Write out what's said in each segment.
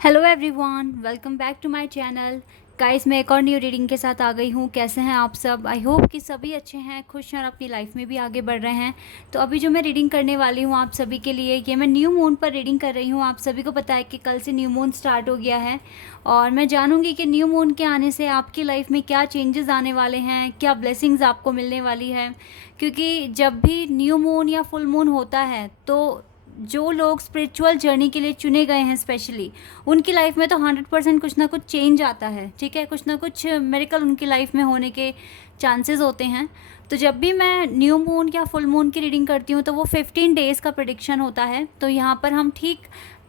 Hello everyone, welcome back to my channel. Guys, मैं एक और न्यू रीडिंग के साथ आ गई हूँ। कैसे हैं आप सब? आई होप कि सभी अच्छे हैं, खुश हैं और अपनी लाइफ में भी आगे बढ़ रहे हैं। तो अभी जो मैं रीडिंग करने वाली हूँ आप सभी के लिए, ये मैं न्यू मून पर रीडिंग कर रही हूँ। आप सभी को पता है कि कल से न्यू मून स्टार्ट हो गया है और मैं जानूँगी कि न्यू मून के आने से आपकी लाइफ में क्या चेंजेस आने वाले हैं, क्या ब्लेसिंग्स आपको मिलने वाली है। क्योंकि जब भी न्यू मून या फुल मून होता है तो जो लोग स्पिरिचुअल जर्नी के लिए चुने गए हैं स्पेशली, उनकी लाइफ में तो 100% कुछ ना कुछ चेंज आता है। ठीक है, कुछ ना कुछ मिरेकल उनकी लाइफ में होने के चांसेस होते हैं। तो जब भी मैं न्यू मून या फुल मून की रीडिंग करती हूँ तो वो 15 डेज़ का प्रेडिक्शन होता है। तो यहाँ पर हम ठीक,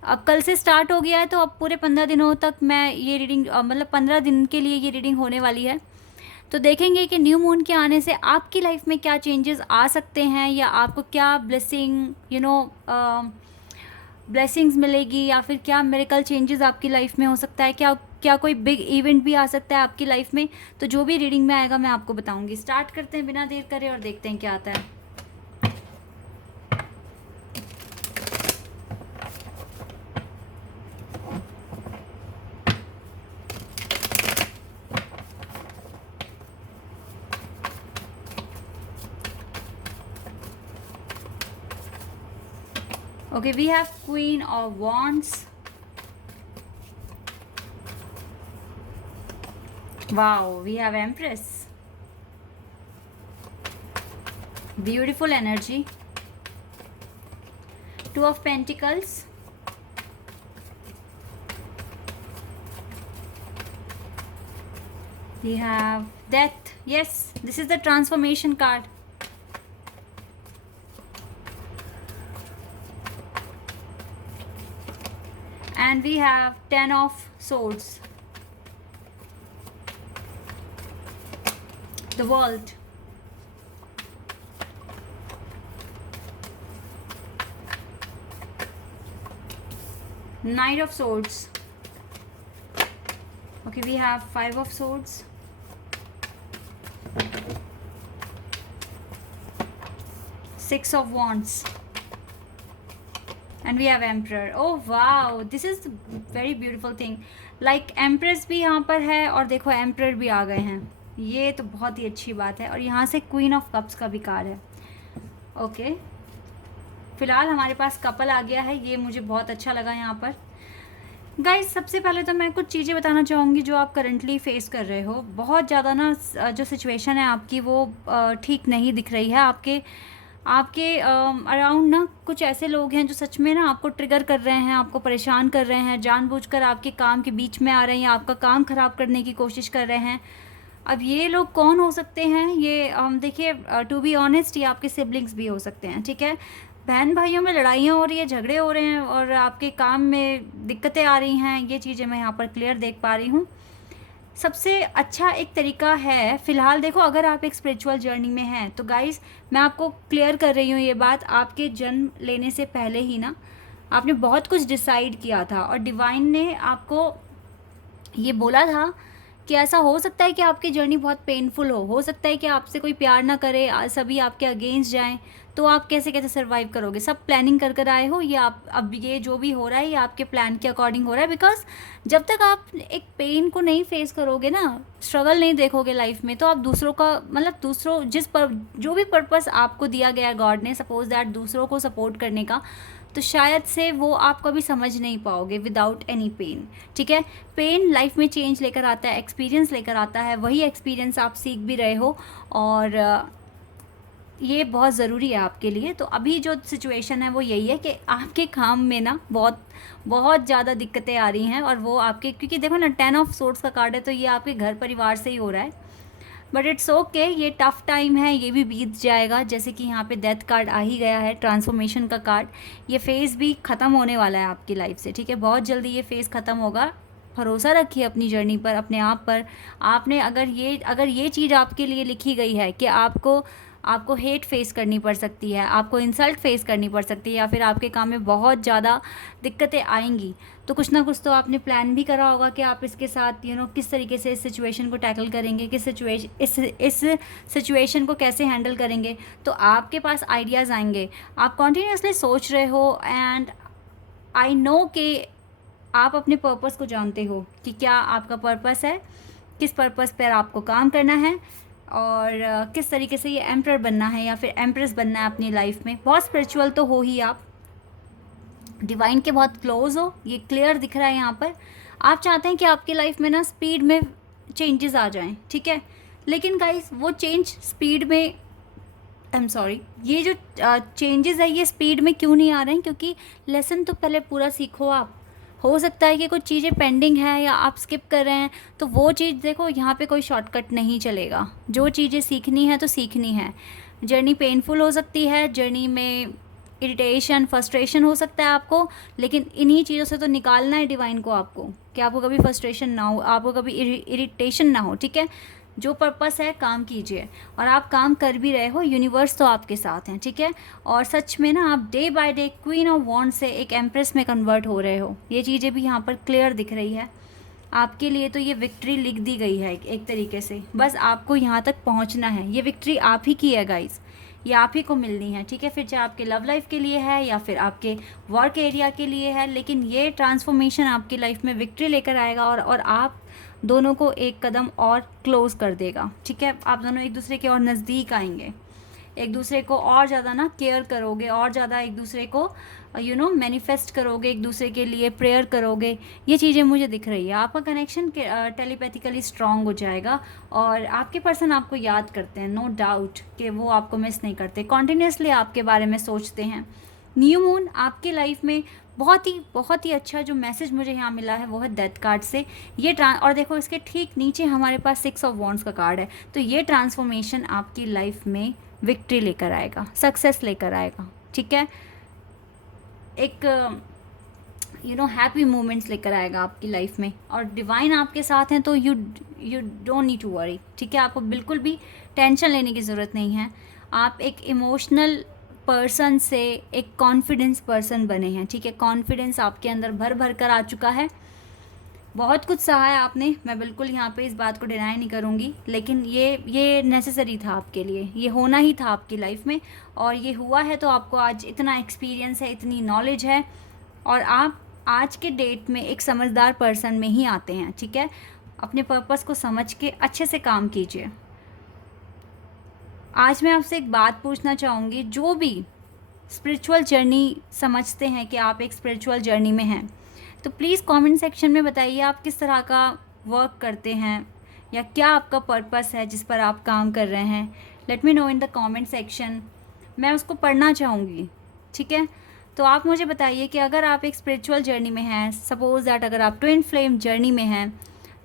अब कल से स्टार्ट हो गया है तो अब पूरे 15 दिनों तक मैं ये रीडिंग मतलब 15 दिन के लिए ये रीडिंग होने वाली है। तो देखेंगे कि न्यू मून के आने से आपकी लाइफ में क्या चेंजेस आ सकते हैं या आपको क्या ब्लेसिंग्स मिलेगी या फिर क्या मिरेकल चेंजेस आपकी लाइफ में हो सकता है, क्या क्या कोई बिग इवेंट भी आ सकता है आपकी लाइफ में। तो जो भी रीडिंग में आएगा मैं आपको बताऊंगी। स्टार्ट करते हैं बिना देर करे और देखते हैं क्या आता है। Okay, we have Queen of Wands. Wow, we have Empress. Beautiful energy. Two of Pentacles. We have Death. Yes, this is the transformation card. And we have 10 of Swords. The World. Knight of Swords. Okay, we have 5 of Swords. Six of Wands. And we have Emperor. Oh wow, this is very beautiful thing. Like Empress भी यहाँ पर है और देखो Emperor भी आ गए हैं। ये तो बहुत ही अच्छी बात है। और यहाँ से Queen of Cups का भी कार्ड है। ओके, फिलहाल हमारे पास कपल आ गया है, ये मुझे बहुत अच्छा लगा यहाँ पर। गाइस, सबसे पहले तो मैं कुछ चीज़ें बताना चाहूँगी जो आप करंटली फेस कर रहे हो। बहुत ज़्यादा ना जो सिचुएशन है आपकी वो ठीक नहीं दिख रही है। आपके आपके अराउंड ना कुछ ऐसे लोग हैं जो सच में ना आपको ट्रिगर कर रहे हैं, आपको परेशान कर रहे हैं, जानबूझकर आपके काम के बीच में आ रहे हैं, आपका काम ख़राब करने की कोशिश कर रहे हैं। अब ये लोग कौन हो सकते हैं? ये देखिए, टू बी ऑनेस्ट, ये आपके सिबलिंग्स भी हो सकते हैं। ठीक है, बहन भाइयों में लड़ाइयाँ हो रही है, झगड़े हो रहे हैं और आपके काम में दिक्कतें आ रही हैं। ये चीज़ें मैं यहाँ पर क्लियर देख पा रही हूँ। सबसे अच्छा एक तरीका है फ़िलहाल, देखो अगर आप एक स्पिरिचुअल जर्नी में हैं तो गाइस मैं आपको क्लियर कर रही हूँ ये बात, आपके जन्म लेने से पहले ही ना आपने बहुत कुछ डिसाइड किया था और डिवाइन ने आपको ये बोला था कि ऐसा हो सकता है कि आपकी जर्नी बहुत पेनफुल हो सकता है कि आपसे कोई प्यार ना करे, सभी आपके अगेंस्ट जाएं, तो आप कैसे कैसे सर्वाइव करोगे। सब प्लानिंग कर कर आए हो, ये आप अब ये जो भी हो रहा है ये आपके प्लान के अकॉर्डिंग हो रहा है। बिकॉज जब तक आप एक पेन को नहीं फेस करोगे ना, स्ट्रगल नहीं देखोगे लाइफ में, तो आप दूसरों का मतलब दूसरों जो भी पर्पस आपको दिया गया गॉड ने, सपोज दैट दूसरों को सपोर्ट करने का, तो शायद से वो आप कभी समझ नहीं पाओगे विदाउट एनी पेन। ठीक है, पेन लाइफ में चेंज लेकर आता है, एक्सपीरियंस लेकर आता है, वही एक्सपीरियंस आप सीख भी रहे हो और ये बहुत ज़रूरी है आपके लिए। तो अभी जो सिचुएशन है वो यही है कि आपके काम में ना बहुत बहुत ज़्यादा दिक्कतें आ रही हैं और वो आपके, क्योंकि देखो ना 10 ऑफ सोर्ड्स का कार्ड है तो ये आपके घर परिवार से ही हो रहा है। बट इट्स ओके, ये टफ टाइम है, ये भी बीत जाएगा। जैसे कि यहाँ पे डेथ कार्ड आ ही गया है, ट्रांसफॉर्मेशन का कार्ड। ये फेज़ भी ख़त्म होने वाला है आपकी लाइफ से। ठीक है, बहुत जल्दी ये फेज़ ख़त्म होगा। भरोसा रखिए अपनी जर्नी पर, अपने आप पर। आपने अगर ये चीज़ आपके लिए लिखी गई है कि आपको हेट फेस करनी पड़ सकती है, आपको इंसल्ट फेस करनी पड़ सकती है या फिर आपके काम में बहुत ज़्यादा दिक्कतें आएंगी, तो कुछ ना कुछ तो आपने प्लान भी करा होगा कि आप इसके साथ किस तरीके से इस सिचुएशन को टैकल करेंगे, इस सिचुएशन को कैसे हैंडल करेंगे। तो आपके पास आइडियाज़ आएंगे, आप कॉन्टीन्यूसली सोच रहे हो। एंड आई नो कि आप अपने पर्पस को जानते हो कि क्या आपका पर्पस है, किस पर्पस पर आपको काम करना है, और किस तरीके से ये एम्परर बनना है या फिर एम्प्रेस बनना है अपनी लाइफ में। बहुत स्पिरिचुअल तो हो ही आप, डिवाइन के बहुत क्लोज हो, ये क्लियर दिख रहा है यहाँ पर। आप चाहते हैं कि आपकी लाइफ में ना स्पीड में चेंजेस आ जाएं, ठीक है, लेकिन गाइस वो चेंज स्पीड में, आई एम सॉरी, ये जो चेंजेस है ये स्पीड में क्यों नहीं आ रहे हैं, क्योंकि लेसन तो पहले पूरा सीखो आप। हो सकता है कि कुछ चीज़ें पेंडिंग है या आप स्किप कर रहे हैं, तो वो चीज़ देखो, यहाँ पे कोई शॉर्टकट नहीं चलेगा। जो चीज़ें सीखनी है तो सीखनी है। जर्नी पेनफुल हो सकती है, जर्नी में इरिटेशन फ्रस्ट्रेशन हो सकता है आपको, लेकिन इन्हीं चीज़ों से तो निकालना है डिवाइन को आपको, कि आपको कभी फ्रस्ट्रेशन ना हो, आपको कभी इरिटेशन ना हो, ठीक है। जो पर्पस है काम कीजिए, और आप काम कर भी रहे हो, यूनिवर्स तो आपके साथ हैं, ठीक है। और सच में ना आप day by day queen of wand से एक एम्प्रेस में कन्वर्ट हो रहे हो। ये चीज़ें भी यहाँ पर क्लियर दिख रही है आपके लिए। तो ये विक्ट्री लिख दी गई है एक तरीके से, बस आपको यहाँ तक पहुँचना है। ये विक्ट्री आप ही की है गाइज, ये आप ही को मिलनी है, ठीक है। फिर चाहे आपके लव लाइफ के लिए है या फिर आपके वर्क एरिया के लिए है, लेकिन ये ट्रांसफॉर्मेशन आपकी लाइफ में विक्ट्री लेकर आएगा, और आप दोनों को एक कदम और क्लोज कर देगा, ठीक है। आप दोनों एक दूसरे के और नज़दीक आएंगे, एक दूसरे को और ज़्यादा ना केयर करोगे, और ज़्यादा एक दूसरे को मैनिफेस्ट करोगे, एक दूसरे के लिए प्रेयर करोगे। ये चीज़ें मुझे दिख रही है। आपका कनेक्शन टेलीपैथिकली स्ट्रांग हो जाएगा, और आपके पर्सन आपको याद करते हैं, नो डाउट कि वो आपको मिस नहीं करते, कॉन्टिन्यूसली आपके बारे में सोचते हैं। न्यू मून आपकी लाइफ में बहुत ही अच्छा जो मैसेज मुझे यहाँ मिला है वो है डेथ कार्ड से। ये और देखो इसके ठीक नीचे हमारे पास 6 ऑफ वॉन्ड्स का कार्ड है। तो ये ट्रांसफॉर्मेशन आपकी लाइफ में विक्ट्री लेकर आएगा, सक्सेस लेकर आएगा, ठीक है। एक हैप्पी मोमेंट्स लेकर आएगा आपकी लाइफ में, और डिवाइन आपके साथ हैं, तो you don't need to worry, ठीक है। आपको बिल्कुल भी टेंशन लेने की ज़रूरत नहीं है। आप एक इमोशनल पर्सन से एक कॉन्फिडेंस पर्सन बने हैं, ठीक है। कॉन्फिडेंस आपके अंदर भर भर कर आ चुका है। बहुत कुछ सहा है आपने, मैं बिल्कुल यहाँ पे इस बात को डिनाई नहीं करूँगी, लेकिन ये नेसेसरी था आपके लिए, ये होना ही था आपकी लाइफ में, और ये हुआ है। तो आपको आज इतना एक्सपीरियंस है, इतनी नॉलेज है, और आप आज के डेट में एक समझदार पर्सन में ही आते हैं, ठीक है। अपने पर्पस को समझ के अच्छे से काम कीजिए। आज मैं आपसे एक बात पूछना चाहूँगी, जो भी स्पिरिचुअल जर्नी समझते हैं कि आप एक स्पिरिचुअल जर्नी में हैं, तो प्लीज़ कमेंट सेक्शन में बताइए आप किस तरह का वर्क करते हैं, या क्या आपका पर्पस है जिस पर आप काम कर रहे हैं। Let me know in the comment section, मैं उसको पढ़ना चाहूँगी, ठीक है। तो आप मुझे बताइए कि अगर आप एक स्पिरिचुअल जर्नी में हैं, सपोज़ दैट अगर आप ट्विन फ्लेम जर्नी में हैं,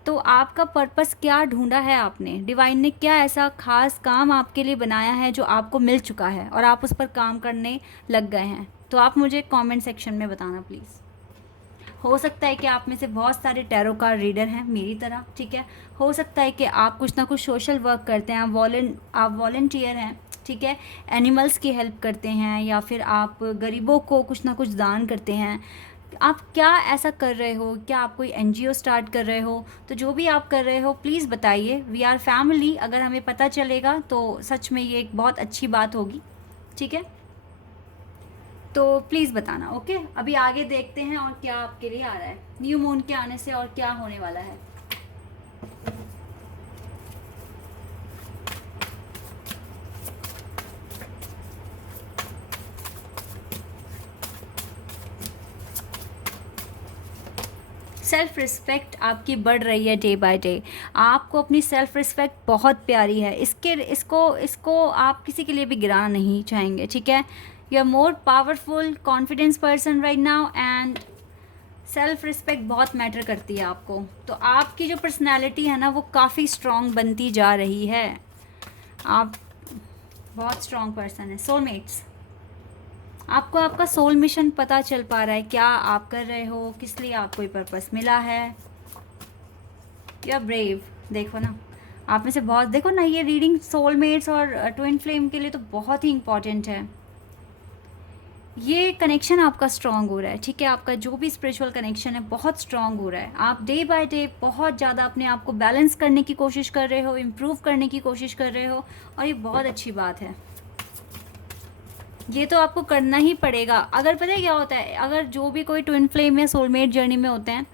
तो आपका पर्पस क्या ढूंढा है आपने, डिवाइन ने क्या ऐसा खास काम आपके लिए बनाया है जो आपको मिल चुका है और आप उस पर काम करने लग गए हैं। तो आप मुझे कमेंट सेक्शन में बताना प्लीज़। हो सकता है कि आप में से बहुत सारे टैरो कार्ड रीडर हैं मेरी तरह, ठीक है। हो सकता है कि आप कुछ ना कुछ सोशल वर्क करते हैं, आप वॉलंटियर हैं, ठीक है। एनिमल्स की हेल्प करते हैं, या फिर आप गरीबों को कुछ ना कुछ दान करते हैं। आप क्या ऐसा कर रहे हो, क्या आप कोई एनजीओ स्टार्ट कर रहे हो? तो जो भी आप कर रहे हो प्लीज़ बताइए। वी आर फैमिली, अगर हमें पता चलेगा तो सच में ये एक बहुत अच्छी बात होगी, ठीक है। तो प्लीज़ बताना, ओके। अभी आगे देखते हैं और क्या आपके लिए आ रहा है न्यू मून के आने से, और क्या होने वाला है। सेल्फ रिस्पेक्ट आपकी बढ़ रही है डे बाय डे। आपको अपनी सेल्फ रिस्पेक्ट बहुत प्यारी है, इसको आप किसी के लिए भी गिराना नहीं चाहेंगे, ठीक है। You are more powerful confidence person right now, and self respect बहुत मैटर करती है आपको। तो आपकी जो पर्सनैलिटी है ना वो काफ़ी स्ट्रॉन्ग बनती जा रही है। आप बहुत स्ट्रॉन्ग पर्सन है। सोलमेट्स, आपको आपका सोल मिशन पता चल पा रहा है, क्या आप कर रहे हो, किस लिए आपको ये पर्पस मिला है। यू आर ब्रेव, देखो ना आप में से बहुत, देखो ना ये रीडिंग सोलमेट्स और ट्विन फ्लेम के लिए तो बहुत ही इंपॉर्टेंट है। ये कनेक्शन आपका स्ट्रांग हो रहा है, ठीक है। आपका जो भी स्पिरिचुअल कनेक्शन है बहुत स्ट्रांग हो रहा है। आप डे बाय डे बहुत ज़्यादा अपने आप को बैलेंस करने की कोशिश कर रहे हो, इम्प्रूव करने की कोशिश कर रहे हो, और ये बहुत अच्छी बात है। ये तो आपको करना ही पड़ेगा। अगर पता है क्या होता है, अगर जो भी कोई ट्विन फ्लेम या सोलमेट जर्नी में होते हैं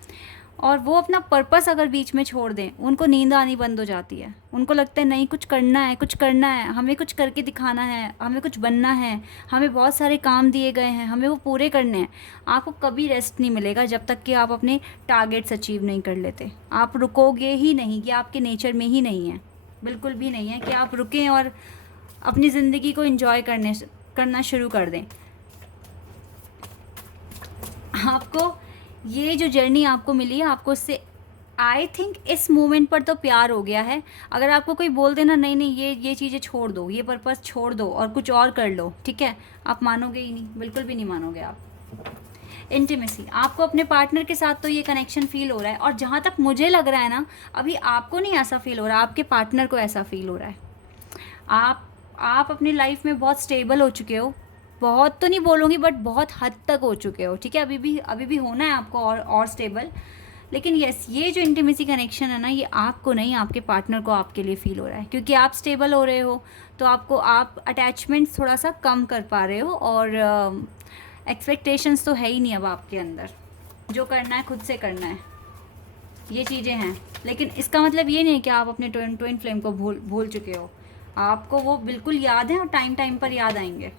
और वो अपना पर्पस अगर बीच में छोड़ दें, उनको नींद आनी बंद हो जाती है। उनको लगता है नहीं, कुछ करना है, कुछ करना है, हमें कुछ करके दिखाना है, हमें कुछ बनना है, हमें बहुत सारे काम दिए गए हैं, हमें वो पूरे करने हैं। आपको कभी रेस्ट नहीं मिलेगा जब तक कि आप अपने टारगेट्स अचीव नहीं कर लेते। आप रुकोगे ही नहीं, कि आपके नेचर में ही नहीं है, बिल्कुल भी नहीं है कि आप रुकें और अपनी ज़िंदगी को एंजॉय करना शुरू कर दें। आपको ये जो जर्नी आपको मिली है, आपको इससे आई थिंक इस मोमेंट पर तो प्यार हो गया है। अगर आपको कोई बोल देना नहीं नहीं ये चीज़ें छोड़ दो, ये पर्पस छोड़ दो और कुछ और कर लो, ठीक है, आप मानोगे ही नहीं, बिल्कुल भी नहीं मानोगे आप। इंटीमेसी, आपको अपने पार्टनर के साथ तो ये कनेक्शन फील हो रहा है, और जहाँ तक मुझे लग रहा है ना, अभी आपको नहीं ऐसा फील हो रहा, आपके पार्टनर को ऐसा फील हो रहा है। आप अपनी लाइफ में बहुत स्टेबल हो चुके हो, बहुत तो नहीं बोलूँगी बट बहुत हद तक हो चुके हो, ठीक है। अभी भी होना है आपको और स्टेबल, लेकिन यस, ये जो इंटीमेसी कनेक्शन है ना, ये आपको नहीं, आपके पार्टनर को आपके लिए फ़ील हो रहा है, क्योंकि आप स्टेबल हो रहे हो, तो आप अटैचमेंट्स थोड़ा सा कम कर पा रहे हो, और एक्सपेक्टेशंस तो है ही नहीं अब आपके अंदर। जो करना है खुद से करना है, ये चीज़ें हैं। लेकिन इसका मतलब ये नहीं कि आप अपने ट्विन फ्लेम को भूल चुके हो। आपको वो बिल्कुल याद है और टाइम पर याद आएंगे।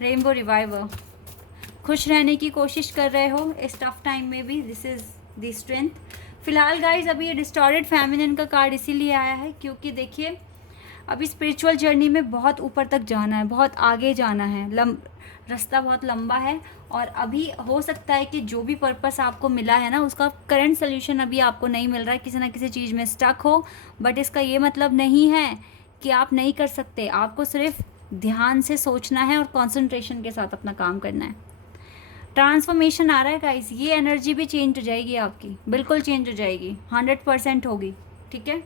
रेनबो रिवाइवर, खुश रहने की कोशिश कर रहे हो इस टफ टाइम में भी, दिस इज़ द स्ट्रेंथ। फिलहाल गाइज अभी ये डिस्टॉर्टेड फेमिनिन का कार्ड इसीलिए आया है क्योंकि देखिए अभी स्पिरिचुअल जर्नी में बहुत ऊपर तक जाना है, बहुत आगे जाना है, रास्ता बहुत लंबा है, और अभी हो सकता है कि जो भी पर्पस आपको मिला है ना, उसका करंट सोल्यूशन अभी आपको नहीं मिल रहा है, किसी ना किसी चीज़ में स्टक हो। बट इसका ये मतलब नहीं है कि आप नहीं कर सकते, आपको सिर्फ ध्यान से सोचना है और कंसंट्रेशन के साथ अपना काम करना है। ट्रांसफॉर्मेशन आ रहा है गाइस, ये एनर्जी भी चेंज हो जाएगी आपकी, बिल्कुल चेंज हो जाएगी, 100% होगी, ठीक है।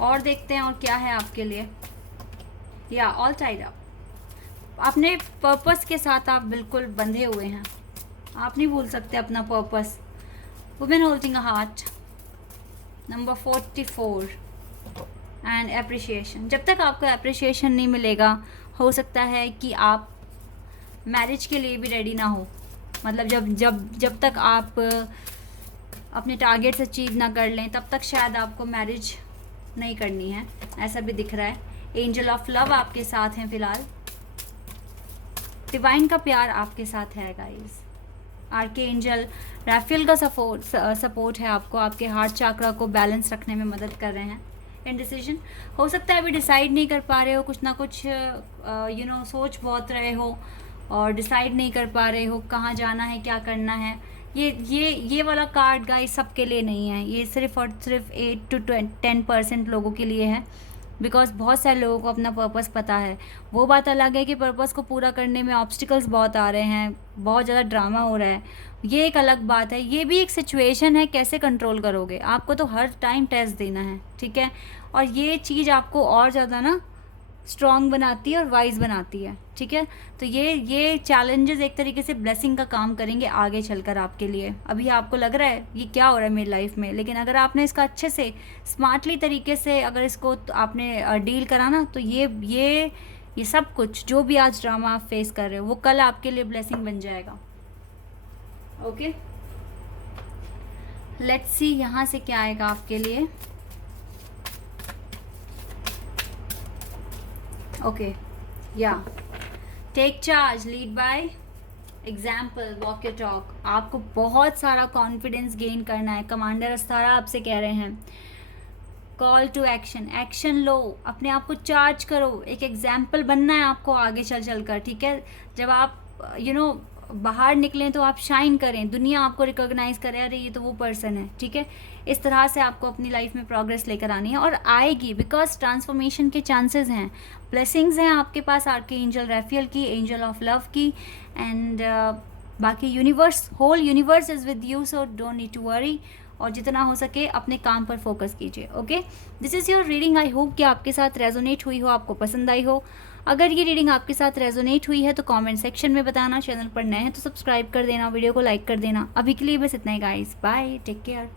और देखते हैं और क्या है आपके लिए। या ऑल टाइड अप, अपने पर्पस के साथ आप बिल्कुल बंधे हुए हैं, आप नहीं भूल सकते अपना purpose. Women holding a heart, number 44, and appreciation. जब तक आपको एप्रिशिएशन नहीं मिलेगा, हो सकता है कि आप मैरिज के लिए भी रेडी ना हो। मतलब जब तक आप अपने टारगेट्स अचीव ना कर लें, तब तक शायद आपको मैरिज नहीं करनी है, ऐसा भी दिख रहा है। एंजल ऑफ लव आपके साथ हैं फिलहाल, डिवाइन का प्यार आपके साथ है गाइस। आर्के एंजल राफेल का सपोर्ट है आपको, आपके हार्ट चाकरा को बैलेंस रखने में मदद कर रहे हैं। इंडिसीजन, हो सकता है अभी डिसाइड नहीं कर पा रहे हो, कुछ ना कुछ सोच बहुत रहे हो और डिसाइड नहीं कर पा रहे हो कहाँ जाना है, क्या करना है। ये वाला कार्ड गाइस सबके लिए नहीं है, ये सिर्फ और सिर्फ 8 to 10% लोगों के लिए है, बिकॉज बहुत सारे लोगों को अपना पर्पस पता है। वो बात अलग है कि पर्पस को पूरा करने में ऑब्स्टिकल्स बहुत आ रहे हैं, बहुत ज़्यादा ड्रामा हो रहा है, ये एक अलग बात है। ये भी एक सिचुएशन है, कैसे कंट्रोल करोगे, आपको तो हर टाइम टेस्ट देना है, ठीक है। और ये चीज़ आपको और ज़्यादा ना स्ट्रॉन्ग बनाती है और वाइज बनाती है, ठीक है। तो ये चैलेंजेस एक तरीके से ब्लेसिंग का काम करेंगे आगे चलकर आपके लिए। अभी आपको लग रहा है ये क्या हो रहा है मेरी लाइफ में, लेकिन अगर आपने इसका अच्छे से स्मार्टली तरीके से अगर इसको आपने डील करा ना, तो ये सब कुछ जो भी आज ड्रामा आप फेस कर रहे हो, वो कल आपके लिए ब्लेसिंग बन जाएगा। ओके, लेट्स सी यहाँ से क्या आएगा आपके लिए। ओके, या take charge, lead by example, walk your talk. आपको बहुत सारा कॉन्फिडेंस गेन करना है। कमांडर अस्तारा आपसे कह रहे हैं कॉल टू एक्शन, एक्शन लो, अपने आप को चार्ज करो, एक एग्जाम्पल बनना है आपको आगे चल कर, ठीक है। जब आप बाहर निकलें तो आप शाइन करें, दुनिया आपको रिकॉग्नाइज करे, अरे ये तो वो पर्सन है, ठीक है। इस तरह से आपको अपनी लाइफ में प्रोग्रेस लेकर आनी है और आएगी, बिकॉज ट्रांसफॉर्मेशन के चांसेस हैं, ब्लेसिंग्स हैं आपके पास आर्के एंजल राफेल की, एंजल ऑफ लव की, एंड बाकी universe, whole universe is with you, so don't need to worry. और जितना हो सके अपने काम पर फोकस कीजिए। Okay, this is your reading. I hope कि आपके साथ रेजोनेट हुई हो, आपको पसंद आई हो। अगर ये रीडिंग आपके साथ रेजोनेट हुई है तो कमेंट सेक्शन में बताना, चैनल पर नए हैं तो सब्सक्राइब कर देना, वीडियो को लाइक कर देना। अभी के लिए बस इतना ही गाइस, बाय, टेक केयर।